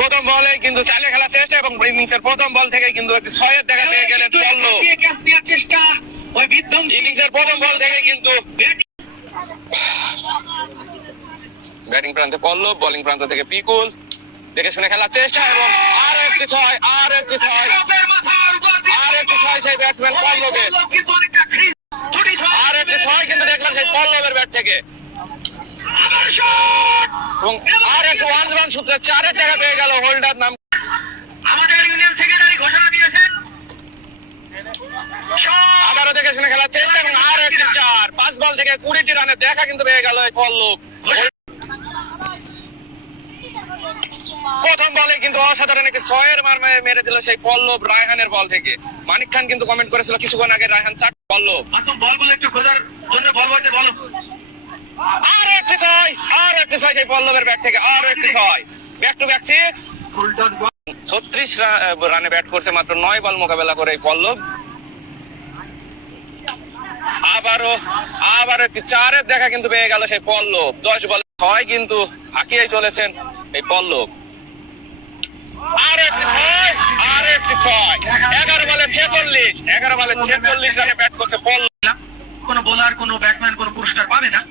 প্রথম বলে কিন্তু চালিয়ে খেলার চেষ্টা এবং ইনিংসের প্রথম বল থেকে কিন্তু একটি 6 এর দেখা পেয়ে গেলেন পল্লব। ইনিংসের প্রথম বল থেকে কিন্তু ব্যাটিং প্রান্তে পল্লব, বোলিং প্রান্ত থেকে পিকুল দেখে শুনে খেলার চেষ্টা এবং আরো একটি 6, আরো একটি 6, আরো একটি 6 সেই ব্যাটসম্যান পল্লবের, আর একটি 6 কিন্তু দেখলাম সেই পল্লবের ব্যাট থেকে এবং আর একটু 1 রান সূত্রে 4 এর দেখা পেয়ে গেল হোল্ডার নাম। আমাদের ইউনিয়ন সেক্রেটারি ঘোষণা দিয়েছেন আবারও দেখে শুনে খেলার চেষ্টা এবং আর একটি 4, 5 বল থেকে 20টি রানের দেখা কিন্তু পেয়ে গেল এই পল্লব। প্রথম বলে কিন্তু অসাধারণ একটি 6 এর মার মেরে দিল সেই পল্লব রায়হানের বল থেকে। মানিক খান কিন্তু কমেন্ট করেছিল কিছুক্ষণ আগে রায়হান 4, পল্লব আসুন বলগুলো একটু খোঁজার জন্য বল বলতে বলো। আর একটি 6, আর একটি 6 সেই পল্লবের ব্যাট থেকে আর একটি 6, ব্যাক টু ব্যাক 6। 36 রানে ব্যাট করছে, মাত্র 9 বল মোকাবেলা করে এই পল্লব। আবারও একটি 4 এর দেখা কিন্তু পেয়ে গেল সেই পল্লব। 10 বলে 6 কিন্তু হাঁকিয়ে চলেছেন এই পল্লব। আর একটি 6, আর একটি 6, 11 বলে 46, 11 বলে 46 রানে ব্যাট করছে পল্লব। কোনো বোলার কোনো ব্যাটসম্যান কোনো পুরস্কার পাবে না।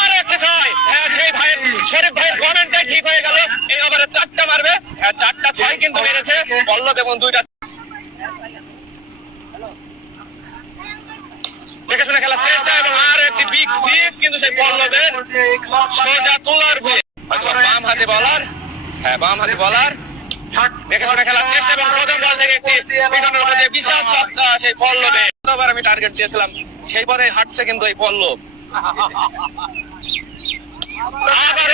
আর একটি 6, হ্যাঁ সেই ভাইয়ের শরীফ ভাইয়ের কমেন্টটাই ঠিক হয়ে গেল, এই ওভারে 4টা মারবে। হ্যাঁ 4টা 6 কিন্তু মেরেছে পল্লব এবং 2টা দেখে শুনে খেলার চেষ্টা এবং আর একটি বিগ 6 কিন্তু সেই পল্লবের সোজা তোলার বল। বাম হাতে বলার, হ্যাঁ বাম হাতে বলার দেখে শুনে খেলার চেষ্টা এবং প্রথম বল থেকে একটি পিটনের মধ্যে বিশাল ছক্কা সেই পল্লবে। গতবার আমি টার্গেট দিয়েছিলাম, সেই পরে হাঁটছে কিন্তু এই পল্লব। আবার